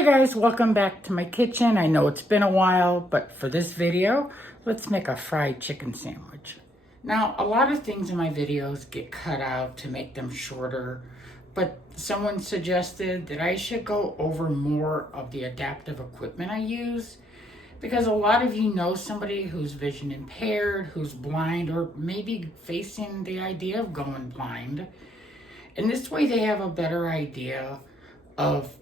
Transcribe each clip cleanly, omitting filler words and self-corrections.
Hey guys, welcome back to my kitchen. I know it's been a while, but for this video, let's make a fried chicken sandwich. Now, a lot of things in my videos get cut out to make them shorter, but someone suggested that I should go over more of the adaptive equipment I use, because a lot of you know somebody who's vision impaired, who's blind, or maybe facing the idea of going blind. And this way they have a better idea of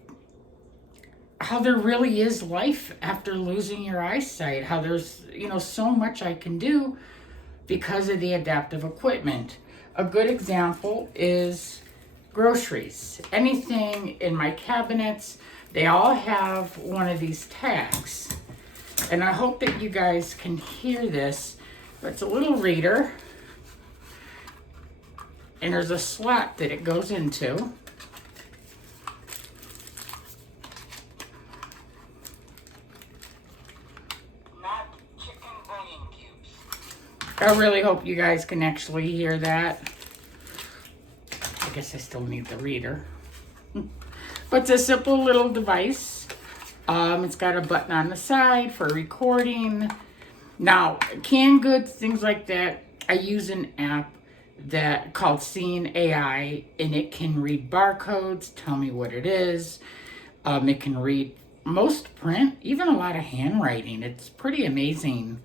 how there really is life after losing your eyesight, how there's, so much I can do because of the adaptive equipment. A good example is groceries. Anything in my cabinets, they all have one of these tags. And I hope that you guys can hear this, but it's a little reader. And there's a slot that it goes into. I really hope you guys can actually hear that. I guess I still need the reader. But it's a simple little device. It's got a button on the side for recording. Now, canned goods, things like that, I use an app that called Seeing AI, and it can read barcodes, tell me what it is. It can read most print, even a lot of handwriting. It's pretty amazing.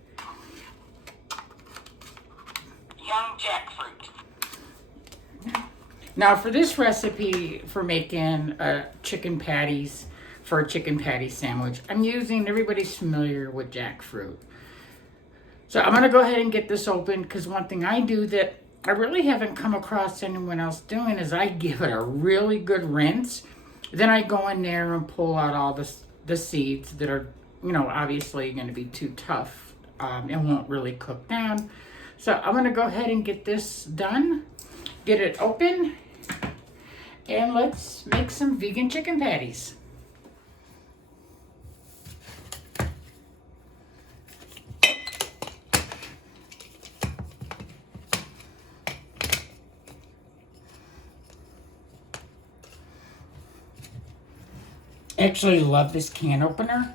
Jackfruit. Now for this recipe for making chicken patties for a chicken patty sandwich, I'm using, everybody's familiar with jackfruit. So I'm gonna go ahead and get this open, because one thing I do that I really haven't come across anyone else doing is I give it a really good rinse. Then I go in there and pull out all the seeds that are, obviously going to be too tough and won't really cook down. So I'm going to go ahead and get this done, get it open, and let's make some vegan chicken patties. Actually love this can opener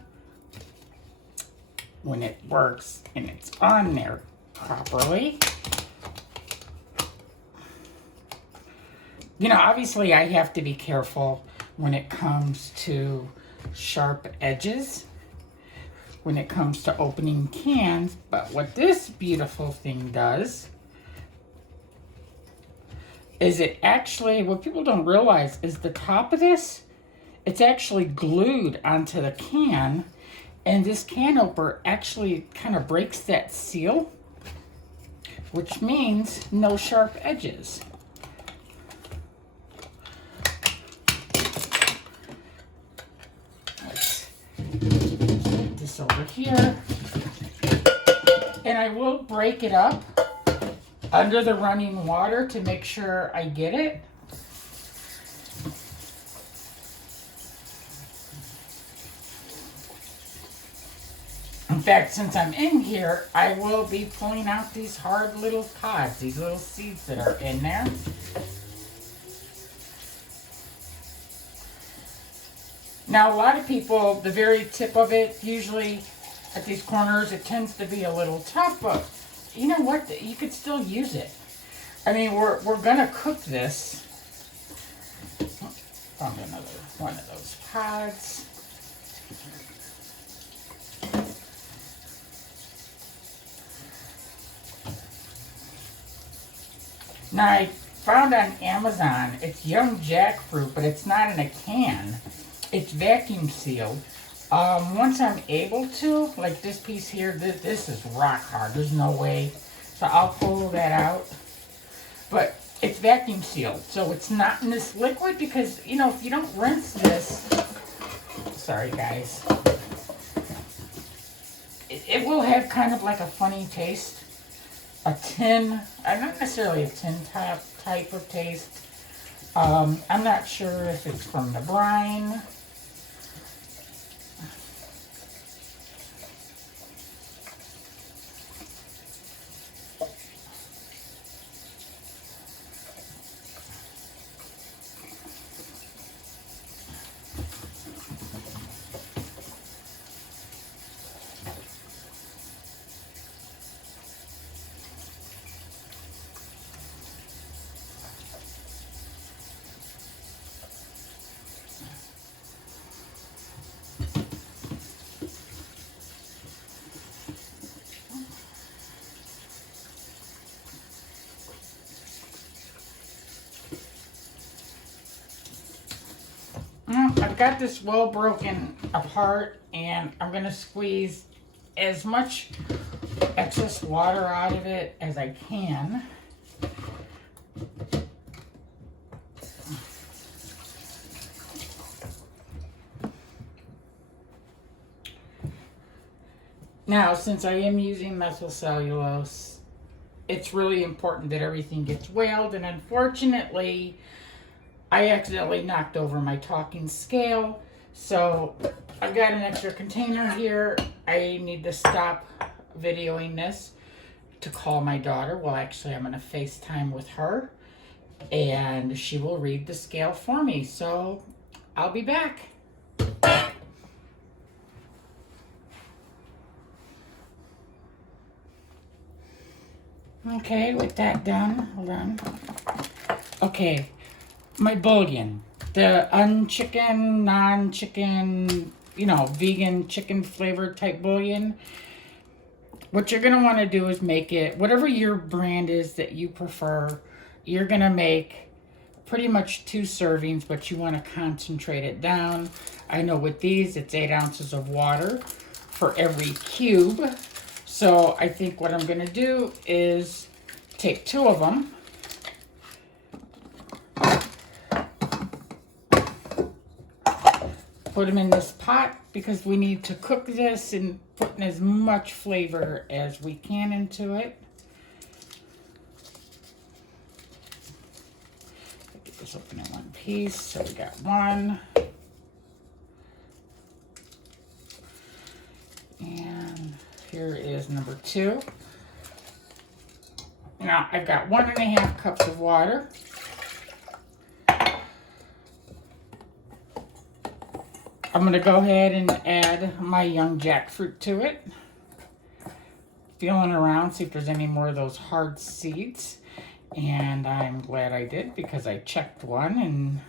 when it works and it's on there properly. Obviously I have to be careful when it comes to sharp edges, when it comes to opening cans, but what this beautiful thing does is it actually, what people don't realize is the top of this, it's actually glued onto the can, and this can opener actually kind of breaks that seal, which means no sharp edges. Let's put this over here, and I will break it up under the running water to make sure I get it. In fact, since I'm in here, I will be pulling out these hard little pods, these little seeds that are in there. Now, a lot of people, the very tip of it, usually at these corners, it tends to be a little tough, but you know what? You could still use it. I mean, we're gonna cook this. Found another one of those pods. Now, I found on Amazon, it's young jackfruit, but it's not in a can. It's vacuum sealed. Once I'm able to, like this piece here, this is rock hard. There's no way. So I'll pull that out. But it's vacuum sealed, so it's not in this liquid, because, if you don't rinse this, sorry guys, it will have kind of like a funny taste. A tin, not necessarily a tin type of taste. I'm not sure if it's from the brine. got this well broken apart, and I'm going to squeeze as much excess water out of it as I can. Now, since I am using methylcellulose, it's really important that everything gets whaled, and unfortunately, I accidentally knocked over my talking scale, so I've got an extra container here. I need to stop videoing this to call my daughter. Well, actually, I'm going to FaceTime with her, and she will read the scale for me, so I'll be back. Okay, with that done, hold on. Okay, my bouillon, the unchicken, non-chicken, you know, vegan chicken flavored type bouillon. What you're gonna wanna do is make it, whatever your brand is that you prefer, you're gonna make pretty much 2 servings, but you wanna concentrate it down. I know with these, it's 8 ounces of water for every cube. So I think what I'm going to do is take 2 of them, put them in this pot because we need to cook this and put in as much flavor as we can into it. Get this open in one piece. So we got 1. And here is number 2. Now I've got 1.5 cups of water. I'm going to go ahead and add my young jackfruit to it. Feeling around, see if there's any more of those hard seeds. And I'm glad I did because I checked one and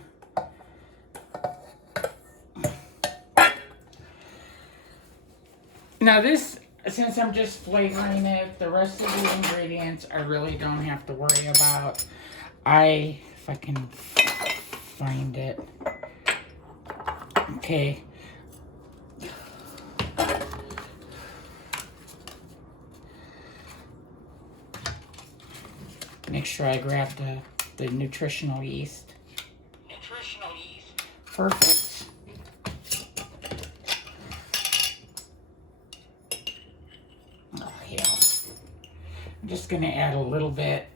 now this, since I'm just flavoring it, the rest of the ingredients I really don't have to worry about. If I can find it. Okay. Make sure I grab the nutritional yeast. Nutritional yeast. Perfect. I'm just going to add a little bit.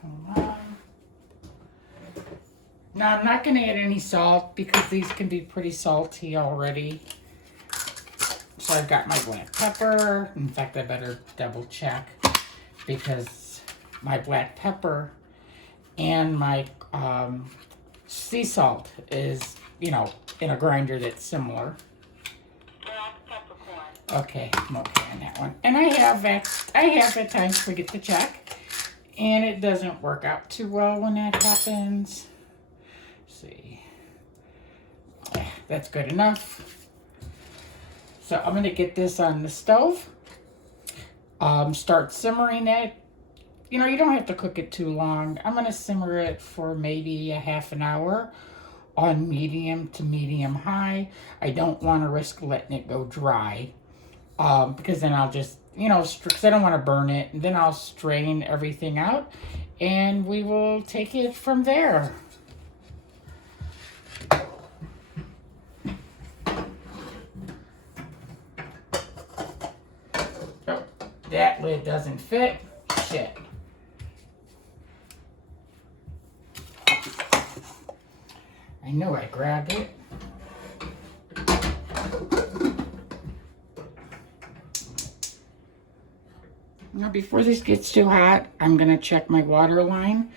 Hold on. Now I'm not going to add any salt because these can be pretty salty already. So I've got my black pepper. In fact, I better double check because my black pepper and my sea salt is, you know, in a grinder that's similar. Okay, I'm okay on that one. And I have at times forget to check, and it doesn't work out too well when that happens. Let's see. That's good enough. So I'm going to get this on the stove. Start simmering it. You know, you don't have to cook it too long. I'm going to simmer it for maybe a half an hour on medium to medium high. I don't want to risk letting it go dry. Because then I'll just, you know, because I don't want to burn it. And then I'll strain everything out. And we will take it from there. Oh, that lid doesn't fit. Shit. I knew I grabbed it. Now before this gets too hot, I'm going to check my water line.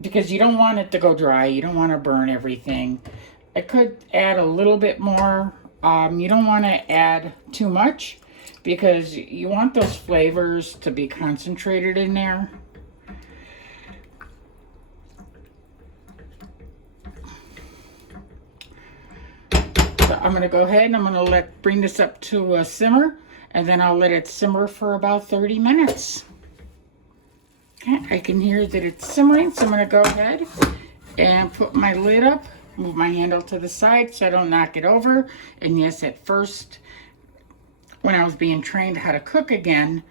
Because you don't want it to go dry. You don't want to burn everything. I could add a little bit more. You don't want to add too much because you want those flavors to be concentrated in there. So I'm going to go ahead and I'm going to bring this up to a simmer. And then I'll let it simmer for about 30 minutes. Okay, I can hear that it's simmering, so I'm gonna go ahead and put my lid up, move my handle to the side so I don't knock it over. And yes, at first, when I was being trained how to cook again,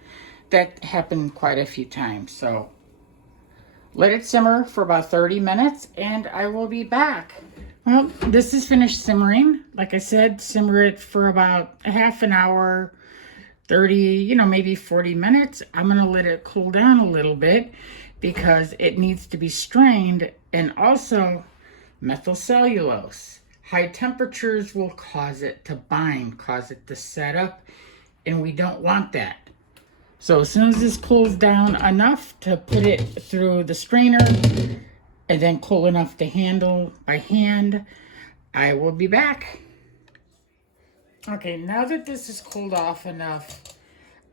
that happened quite a few times. So let it simmer for about 30 minutes and I will be back. Well, this is finished simmering. Like I said, simmer it for about a half an hour, 30, maybe 40 minutes. I'm gonna let it cool down a little bit because it needs to be strained, and also methylcellulose. High temperatures will cause it to bind, cause it to set up, and we don't want that. So as soon as this cools down enough to put it through the strainer and then cool enough to handle by hand, I will be back. Okay, now that this is cooled off enough,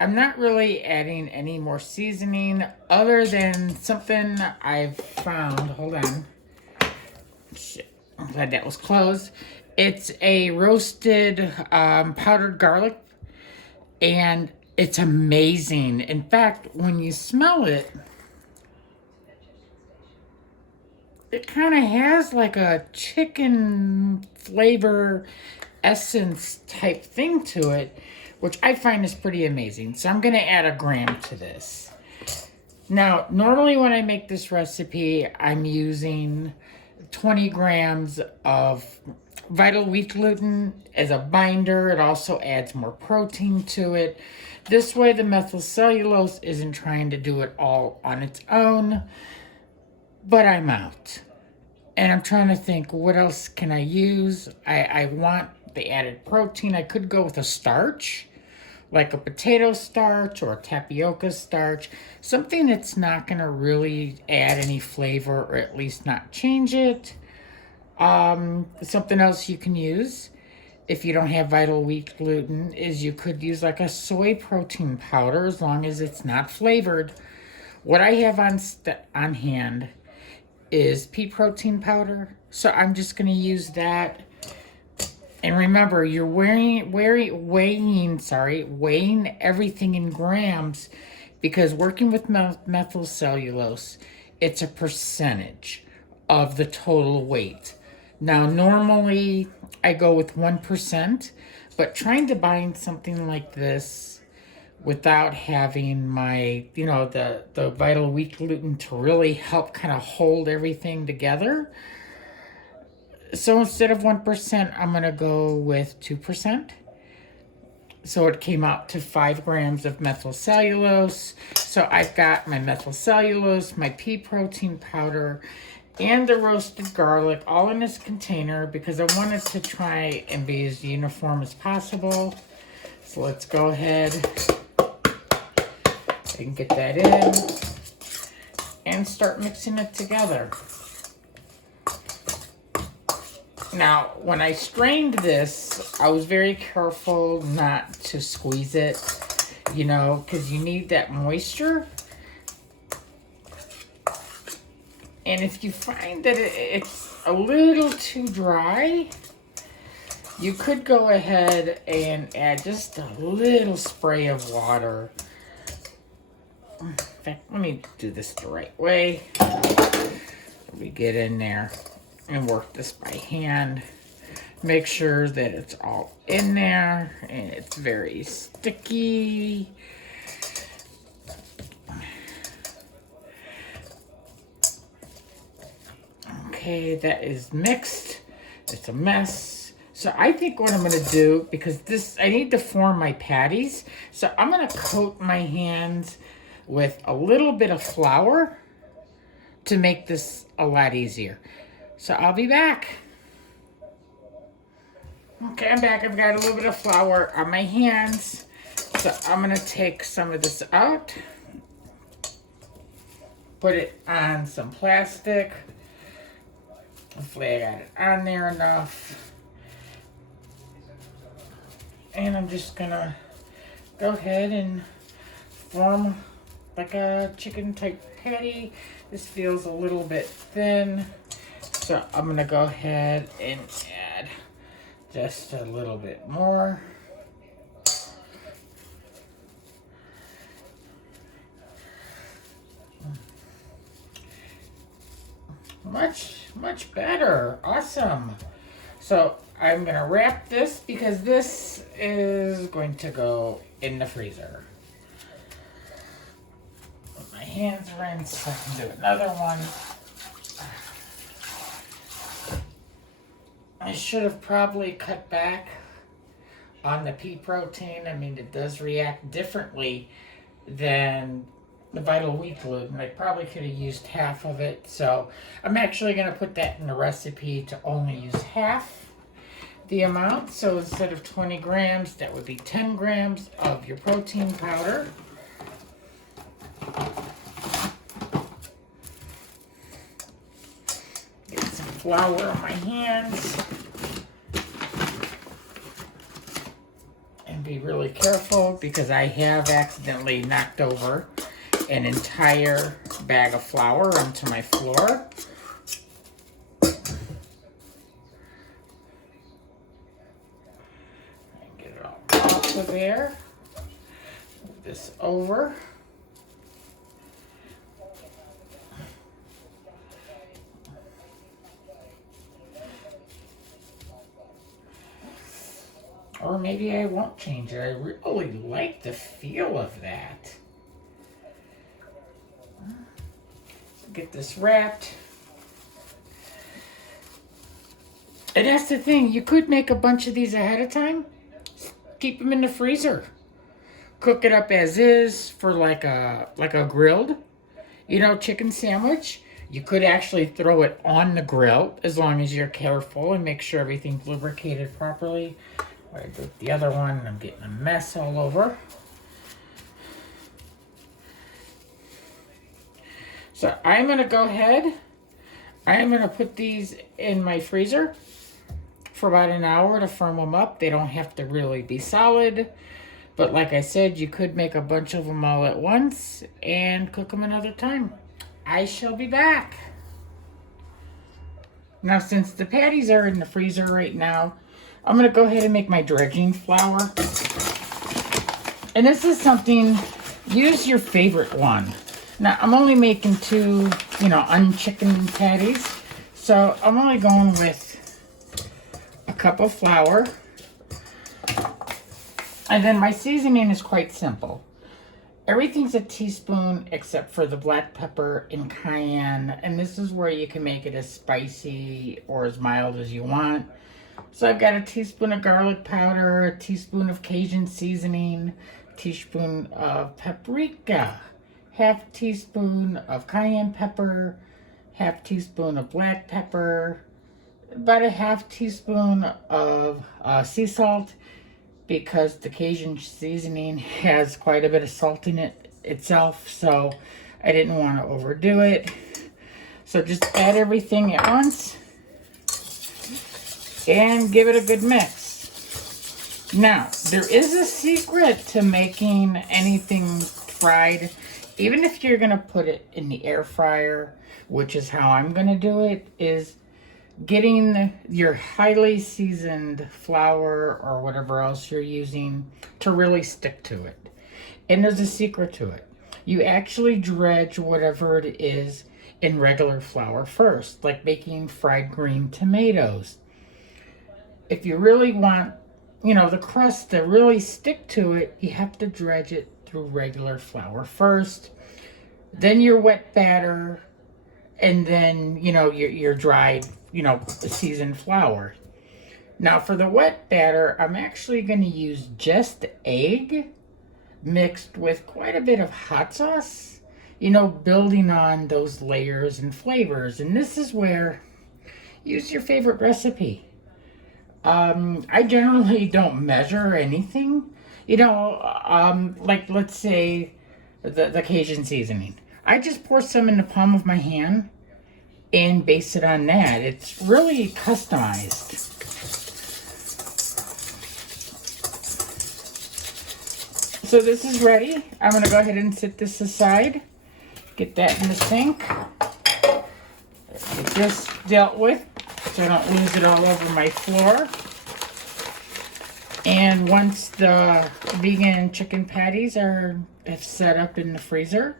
I'm not really adding any more seasoning other than something I've found. Hold on. Shit, I'm glad that was closed. It's a roasted powdered garlic, and it's amazing. In fact, when you smell it, it kind of has like a chicken flavor essence type thing to it, which I find is pretty amazing. So I'm going to add 1 gram to this. Now, normally when I make this recipe, I'm using 20 grams of vital wheat gluten as a binder. It also adds more protein to it. This way the methylcellulose isn't trying to do it all on its own, but I'm out. And I'm trying to think, what else can I use? I want the added protein. I could go with a starch, like a potato starch or a tapioca starch, something that's not going to really add any flavor, or at least not change it. Something else you can use if you don't have vital wheat gluten is you could use like a soy protein powder, as long as it's not flavored. What I have on hand is pea protein powder, so I'm just going to use that. And remember, you're weighing everything in grams, because working with methylcellulose, it's a percentage of the total weight. Now, normally I go with 1%, but trying to bind something like this without having my, the vital wheat gluten to really help kind of hold everything together. So instead of 1%, I'm going to go with 2%. So it came out to 5 grams of methylcellulose. So I've got my methylcellulose, my pea protein powder, and the roasted garlic all in this container because I wanted to try and be as uniform as possible. So let's go ahead and get that in and start mixing it together. Now, when I strained this, I was very careful not to squeeze it, because you need that moisture. And if you find that it's a little too dry, you could go ahead and add just a little spray of water. In fact, let me do this the right way. Let me get in there and work this by hand. Make sure that it's all in there and it's very sticky. Okay, that is mixed. It's a mess. So I think what I'm going to do, because I need to form my patties, so I'm going to coat my hands with a little bit of flour to make this a lot easier. So I'll be back. Okay, I'm back. I've got a little bit of flour on my hands. So I'm going to take some of this out, put it on some plastic. Hopefully I got it on there enough. And I'm just going to go ahead and form like a chicken type patty. This feels a little bit thin. So I'm going to go ahead and add just a little bit more. Much better. Awesome. So I'm gonna wrap this because this is going to go in the freezer. With my hands rinsed, I can do another one. I should have probably cut back on the pea protein. I mean, it does react differently than the vital wheat gluten. I probably could have used half of it. So I'm actually going to put that in the recipe to only use half the amount. So instead of 20 grams, that would be 10 grams of your protein powder. Get some flour on my hands. And be really careful because I have accidentally knocked over an entire bag of flour onto my floor. Get it all off of there. Move this over. Or maybe I won't change it. I really like the feel of that. Get this wrapped. And that's the thing, you could make a bunch of these ahead of time. Keep them in the freezer. Cook it up as is for like a grilled, chicken sandwich. You could actually throw it on the grill as long as you're careful and make sure everything's lubricated properly. I did the other one, I'm getting a mess all over. So I'm going to go ahead, I'm going to put these in my freezer for about an hour to firm them up. They don't have to really be solid, but like I said, you could make a bunch of them all at once and cook them another time. I shall be back. Now, since the patties are in the freezer right now, I'm going to go ahead and make my dredging flour. And this is something, use your favorite one. Now, I'm only making 2, unchickened patties. So I'm only going with a cup of flour. And then my seasoning is quite simple. Everything's a teaspoon except for the black pepper and cayenne. And this is where you can make it as spicy or as mild as you want. So I've got a teaspoon of garlic powder, a teaspoon of Cajun seasoning, a teaspoon of paprika, half teaspoon of cayenne pepper, half teaspoon of black pepper, about a half teaspoon of sea salt, because the Cajun seasoning has quite a bit of salt in it itself, so I didn't want to overdo it. So just add everything at once and give it a good mix. Now, there is a secret to making anything fried. Even if you're going to put it in the air fryer, which is how I'm going to do it, is getting your highly seasoned flour or whatever else you're using to really stick to it. And there's a secret to it. You actually dredge whatever it is in regular flour first, like making fried green tomatoes. If you really want, the crust to really stick to it, you have to dredge it through regular flour first, then your wet batter, and then, your dried, seasoned flour. Now for the wet batter, I'm actually going to use just egg mixed with quite a bit of hot sauce, building on those layers and flavors. And this is where, use your favorite recipe. I generally don't measure anything, like let's say the Cajun seasoning. I just pour some in the palm of my hand and base it on that. It's really customized. So this is ready. I'm going to go ahead and set this aside. Get that in the sink. Get this dealt with so I don't lose it all over my floor. And once the vegan chicken patties are set up in the freezer,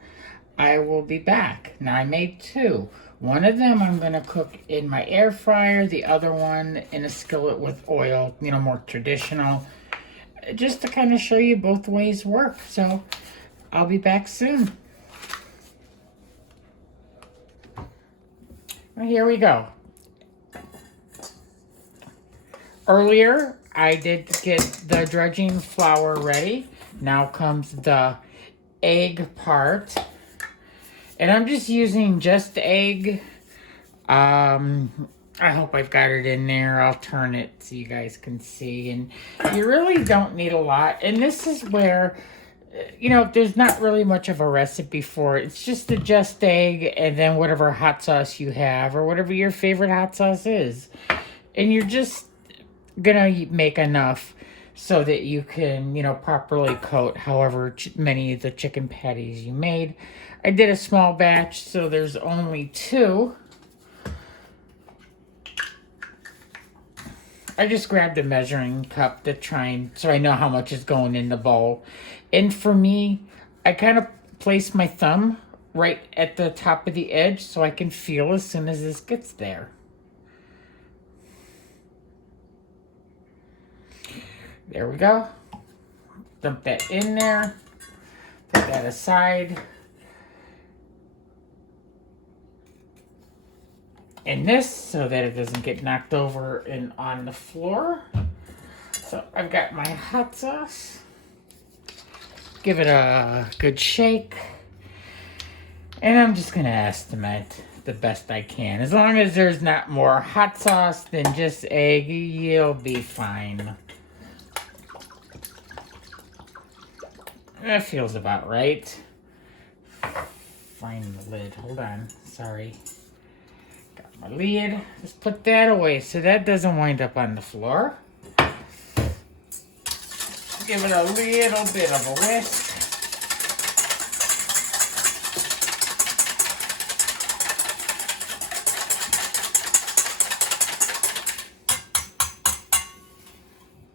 I will be back. Now I made 2. One of them I'm going to cook in my air fryer, the other one in a skillet with oil, you know, more traditional, just to kind of show you both ways work. So I'll be back soon. Well, here we go. Earlier, I did get the dredging flour ready. Now comes the egg part. And I'm just using just egg. I hope I've got it in there. I'll turn it so you guys can see. And you really don't need a lot. And this is where, you know, there's not really much of a recipe for it. It's just the just egg and then whatever hot sauce you have or whatever your favorite hot sauce is. And you're just gonna make enough so that you can, you know, properly coat however many of the chicken patties you made. I did a small batch, so there's only 2. I just grabbed a measuring cup to try and, so I know how much is going in the bowl. And for me, I kind of place my thumb right at the top of the edge so I can feel as soon as this gets there. There we go. Dump that in there. Put that aside. And this so that it doesn't get knocked over and on the floor. So I've got my hot sauce. Give it a good shake. And I'm just going to estimate the best I can. As long as there's not more hot sauce than just egg, you'll be fine. That feels about right. Find the lid. Hold on. Sorry. Got my lid. Just put that away so that doesn't wind up on the floor. Give it a little bit of a whisk.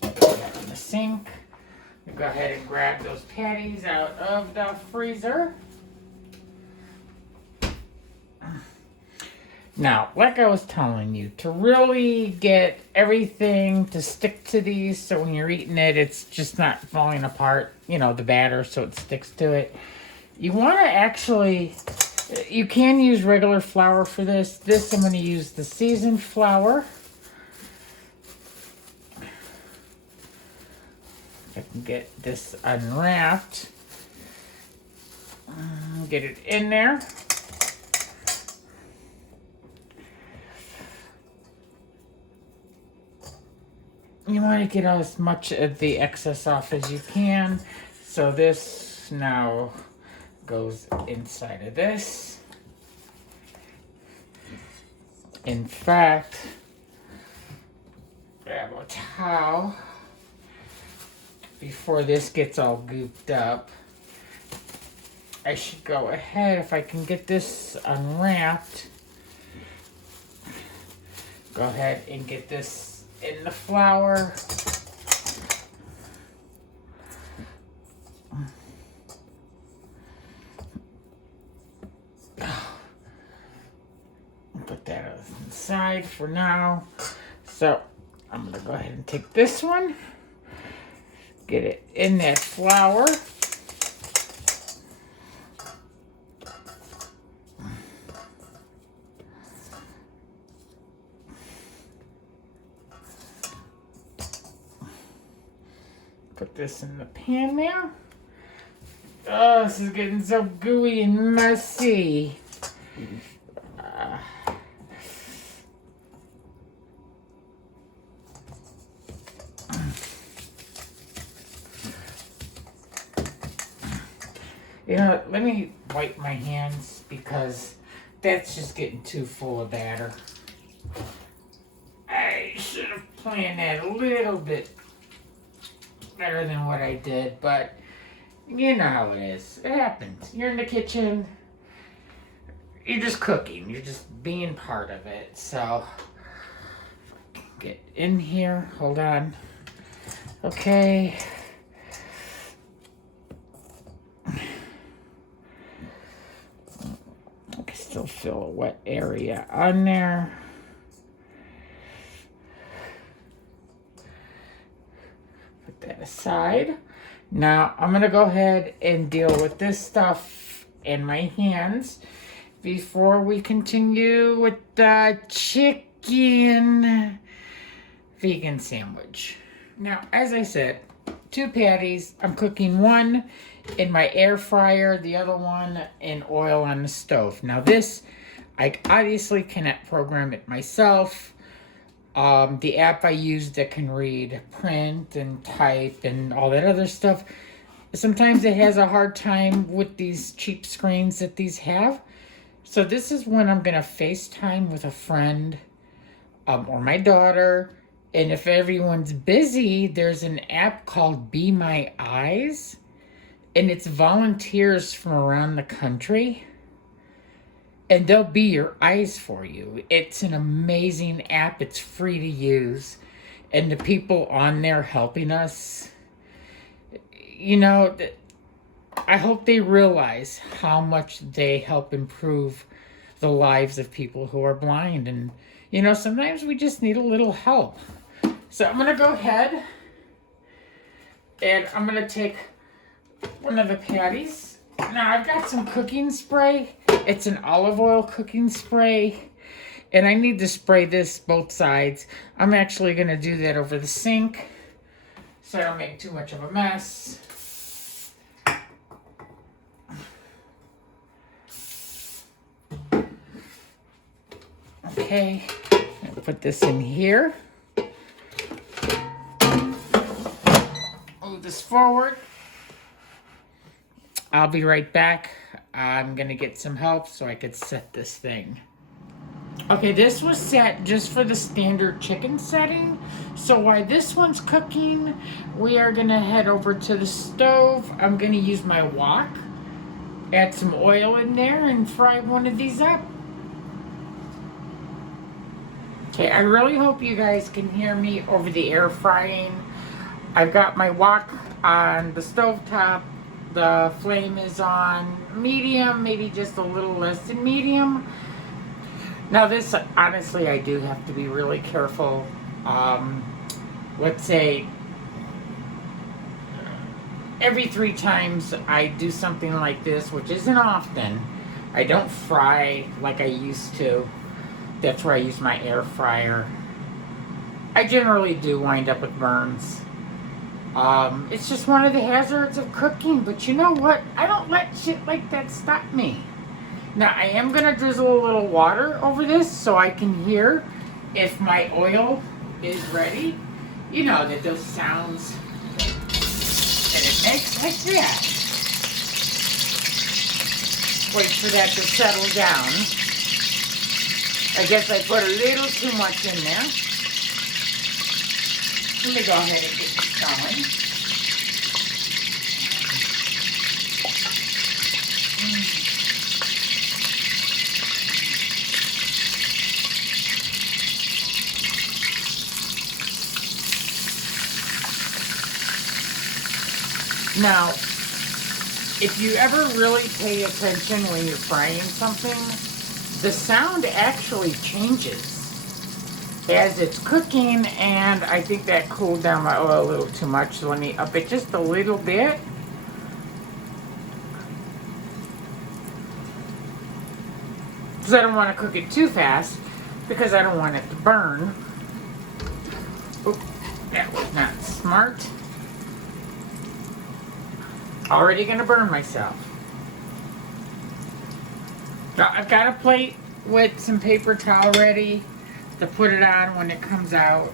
Put that in the sink. Go ahead and grab those patties out of the freezer. Now, like I was telling you, to really get everything to stick to these so when you're eating it, it's just not falling apart, you know, the batter, so it sticks to it. You want to actually, you can use regular flour for this. This, I'm going to use the seasoned flour. I can get this unwrapped. Get it in there. You want to get as much of the excess off as you can. So this now goes inside of this. In fact, grab a towel. Before this gets all gooped up, I should go ahead, if I can get this unwrapped, go ahead and get this in the flour. Put that aside for now. So I'm going to go ahead and take this one. Get it in that flour. Put this in the pan there. Oh, this is getting so gooey and messy. You know, let me wipe my hands because that's just getting too full of batter. I should have planned that a little bit better than what I did, but you know how it is. It happens. You're in the kitchen. You're just cooking. You're just being part of it. So, get in here. Hold on. Okay. still feel a wet area on there. Put that aside. Now I'm gonna go ahead and deal with this stuff in my hands before we continue with the chicken vegan sandwich. Now, as I said, 2 patties. I'm cooking one in my air fryer, the other one in oil on the stove. Now this, I obviously cannot program it myself. The app I use that can read print and type and all that other stuff, sometimes it has a hard time with these cheap screens that these have. So this is when I'm going to FaceTime with a friend or my daughter. And if everyone's busy, there's an app called Be My Eyes. And it's volunteers from around the country. And they'll be your eyes for you. It's an amazing app. It's free to use. And the people on there helping us, you know, I hope they realize how much they help improve the lives of people who are blind. And, you know, sometimes we just need a little help. So I'm going to go ahead and I'm going to take one of the patties. Now I've got some cooking spray. It's an olive oil cooking spray. And I need to spray this both sides. I'm actually going to do that over the sink so I don't make too much of a mess. Okay, I'll put this in here. Move this forward. I'll be right back. I'm going to get some help so I could set this thing. Okay, this was set just for the standard chicken setting. So while this one's cooking, we are going to head over to the stove. I'm going to use my wok, add some oil in there, and fry one of these up. Okay, I really hope you guys can hear me over the air frying. I've got my wok on the stove top. The flame is on medium, maybe just a little less than medium. Now this, honestly, I do have to be really careful. Let's say every 3 times I do something like this, which isn't often, I don't fry like I used to. That's where I use my air fryer. I generally do wind up with burns. It's just one of the hazards of cooking, but you know what? I don't let shit like that stop me. Now, I am going to drizzle a little water over this so I can hear if my oil is ready. You know that those sounds that it makes like that. Wait for that to settle down. I guess I put a little too much in there. Let me go ahead and get this going. Now, if you ever really pay attention when you're frying something, the sound actually changes as it's cooking, and I think that cooled down my oil a little too much, so let me up it just a little bit. Because I don't want to cook it too fast, because I don't want it to burn. Oop, that was not smart. Already going to burn myself. Now, I've got a plate with some paper towel ready to put it on when it comes out.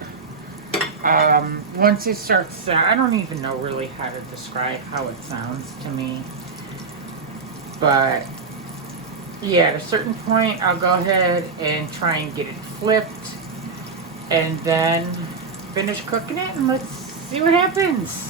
Once it starts, I don't even know really how to describe how it sounds to me. But, yeah, at a certain point, I'll go ahead and try and get it flipped. And then finish cooking it, and let's see what happens.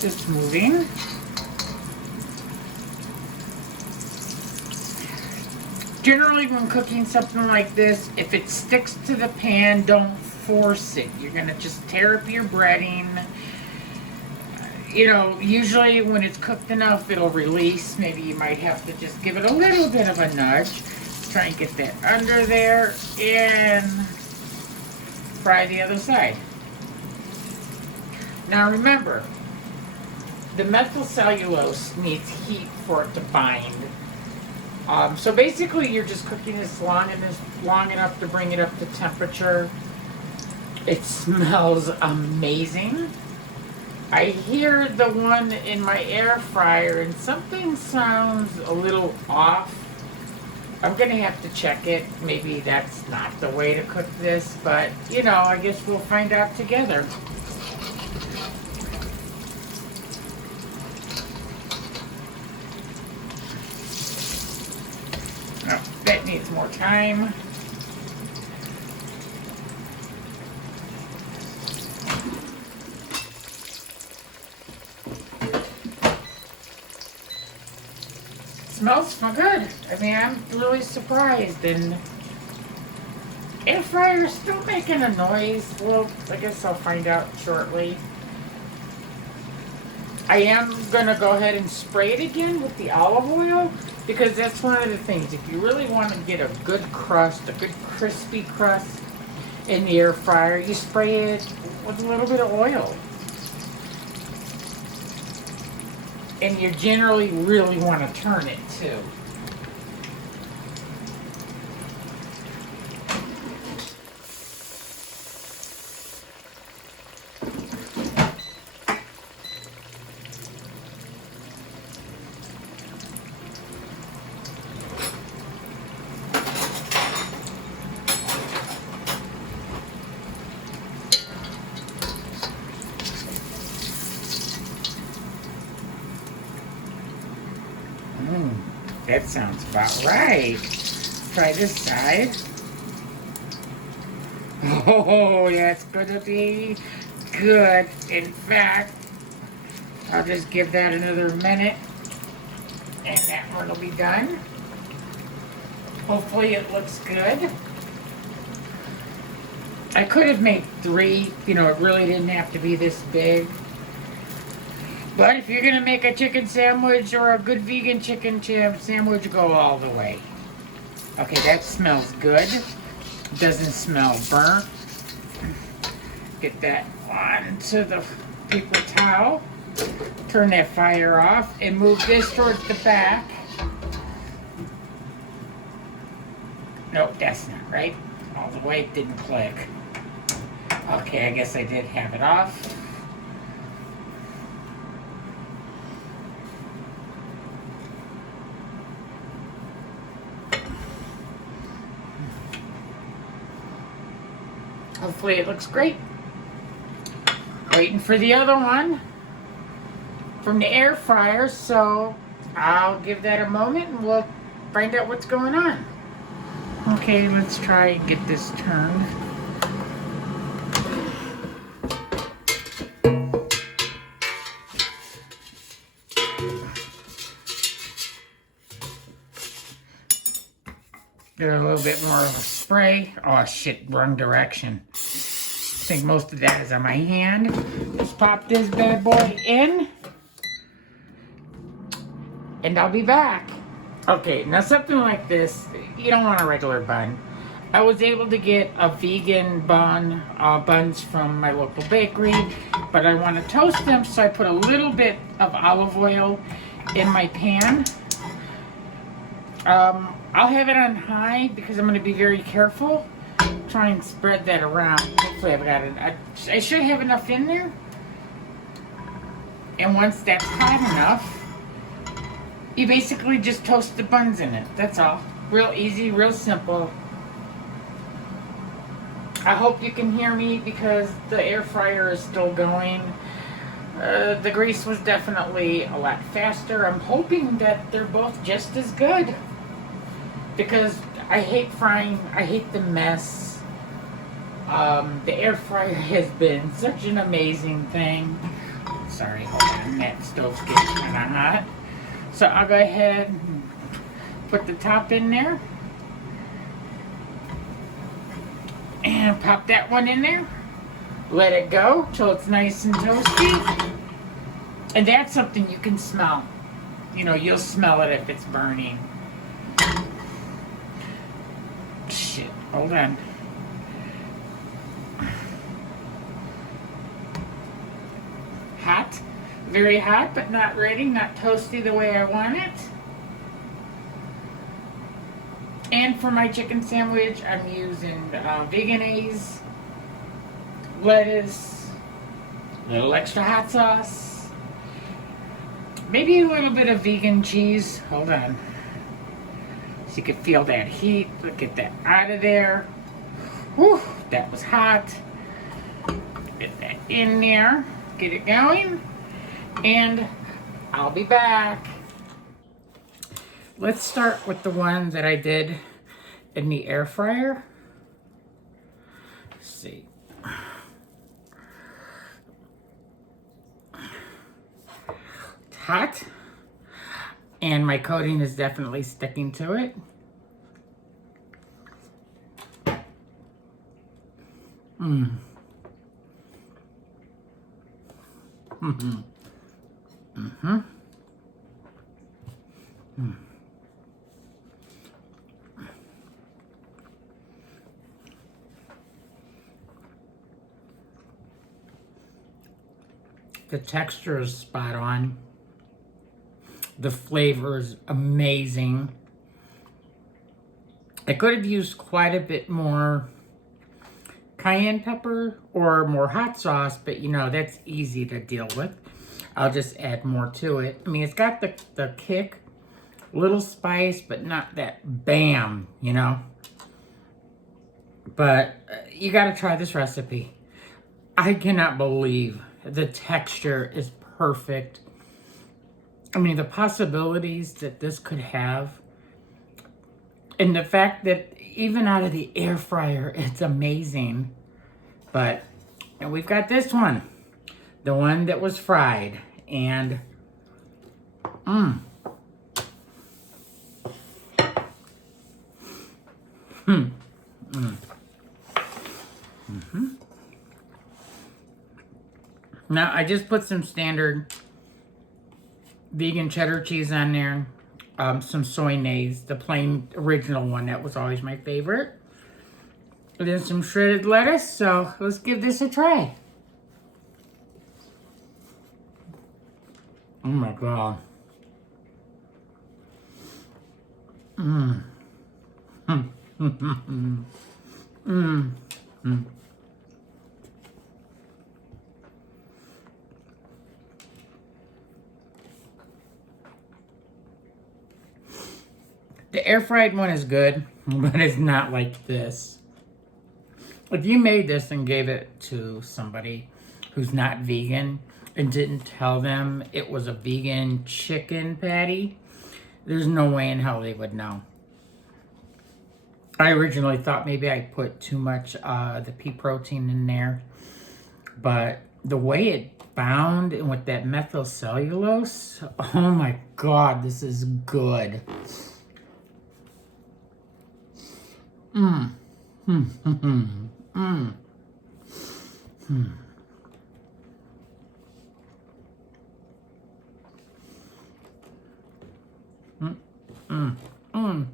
Just moving. Generally, when cooking something like this, if it sticks to the pan, don't force it. You're gonna just tear up your breading. You know, usually when it's cooked enough, it'll release. Maybe you might have to just give it a little bit of a nudge. Try and get that under there and fry the other side. Now remember, the methylcellulose needs heat for it to bind. So basically you're just cooking this long enough to bring it up to temperature. It smells amazing. I hear the one in my air fryer and something sounds a little off. I'm gonna have to check it. Maybe that's not the way to cook this, but you know, I guess we'll find out together. Oh, that needs more time. Smells good. I mean, I'm really surprised. And air fryer's still making a noise. Well, I guess I'll find out shortly. I am gonna go ahead and spray it again with the olive oil because that's one of the things. If you really want to get a good crust, a good crispy crust in the air fryer, you spray it with a little bit of oil. And you generally really want to turn it too. That sounds about right. Try this side. Oh, that's gonna be good. In fact, I'll just give that another minute and that one will be done. Hopefully it looks good. I could have made 3, you know, it really didn't have to be this big. But if you're gonna make a chicken sandwich or a good vegan chicken sandwich, go all the way. Okay, that smells good. Doesn't smell burnt. Get that onto the paper towel. Turn that fire off and move this towards the back. Nope, that's not right. All the way, it didn't click. Okay, I guess I did have it off. Hopefully it looks great. Waiting for the other one from the air fryer, so I'll give that a moment and we'll find out what's going on. Okay, let's try and get this turned. Get a little bit more of a spray. Oh shit, wrong direction. I think most of that is on my hand. Just pop this bad boy in. And I'll be back. Okay, now something like this, you don't want a regular bun. I was able to get a vegan buns from my local bakery, but I want to toast them, so I put a little bit of olive oil in my pan. I'll have it on high because I'm going to be very careful. Try and spread that around. Hopefully I've got it. I should have enough in there. And once that's hot enough, you basically just toast the buns in it. That's all. Real easy, real simple. I hope you can hear me because the air fryer is still going. The grease was definitely a lot faster. I'm hoping that they're both just as good. Because I hate frying, I hate the mess. The air fryer has been such an amazing thing. Sorry, hold on, that stove's getting kind of hot. So I'll go ahead and put the top in there. And pop that one in there. Let it go till it's nice and toasty. And that's something you can smell. You know, you'll smell it if it's burning. Shit, hold on. Hot. Very hot, but not ready, not toasty the way I want it. And for my chicken sandwich, I'm using veganese, lettuce, a little extra hot sauce, maybe a little bit of vegan cheese. Hold on. So you can feel that heat. Get that out of there. Whew, that was hot. Get that in there. Get it going. And I'll be back. Let's start with the one that I did in the air fryer. Let's see. It's hot. And my coating is definitely sticking to it. Mmm. Mm-hmm. Mm-hmm. Mm. The texture is spot on. The flavor is amazing. I could have used quite a bit more cayenne pepper or more hot sauce, but you know, that's easy to deal with. I'll just add more to it. I mean, it's got the kick, little spice, but not that bam, you know. But you got to try this recipe. I cannot believe the texture is perfect. I mean, the possibilities that this could have, and the fact that even out of the air fryer, it's amazing. But and we've got this one, the one that was fried, and Now I just put some standard vegan cheddar cheese on there, some soy-naise, the plain original one that was always my favorite. And then some shredded lettuce, so let's give this a try. Oh my God. Mmm. Mm. Mm. Mm. Mm. The air fried one is good, but it's not like this. If you made this and gave it to somebody who's not vegan and didn't tell them it was a vegan chicken patty, there's no way in hell they would know. I originally thought maybe I put too much the pea protein in there, but the way it bound and with that methylcellulose, oh my God, this is good. Mmm. Mmm. Mmm. Mmm. Mmm. Mm. Mm. Mm.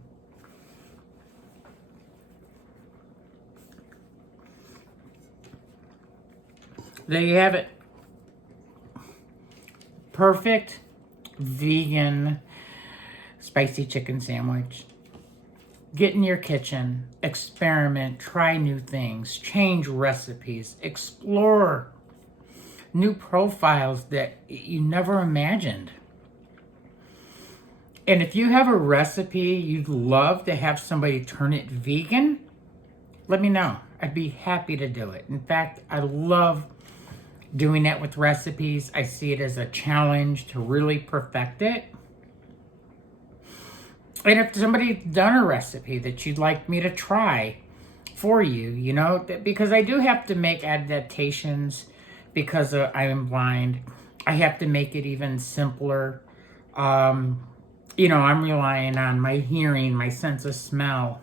There you have it. Perfect vegan spicy chicken sandwich. Get in your kitchen, experiment, try new things, change recipes, explore new profiles that you never imagined. And if you have a recipe you'd love to have somebody turn it vegan, let me know. I'd be happy to do it. In fact, I love doing that with recipes. I see it as a challenge to really perfect it. And if somebody's done a recipe that you'd like me to try for you, you know, because I do have to make adaptations because I am blind. I have to make it even simpler. You know, I'm relying on my hearing, my sense of smell.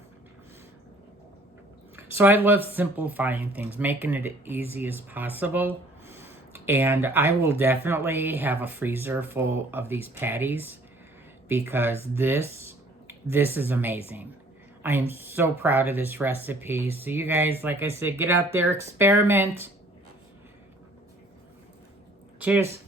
So I love simplifying things, making it as easy as possible. And I will definitely have a freezer full of these patties because this is amazing. I am so proud of this recipe. So you guys, like I said, get out there, experiment. Cheers.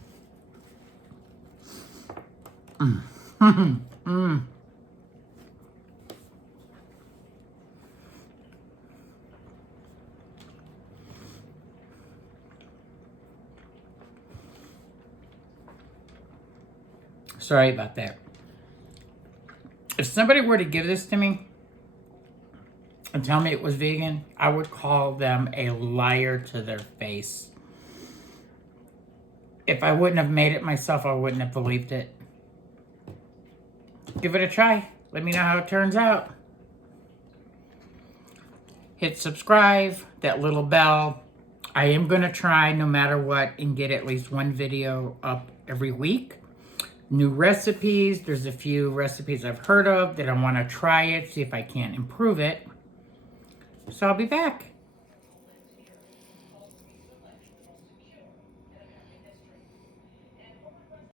Sorry about that. If somebody were to give this to me and tell me it was vegan, I would call them a liar to their face. If I wouldn't have made it myself, I wouldn't have believed it. Give it a try. Let me know how it turns out. Hit subscribe, that little bell. I am going to try no matter what and get at least one video up every week. New recipes. There's a few recipes I've heard of that I want to try it, see if I can improve it. So I'll be back.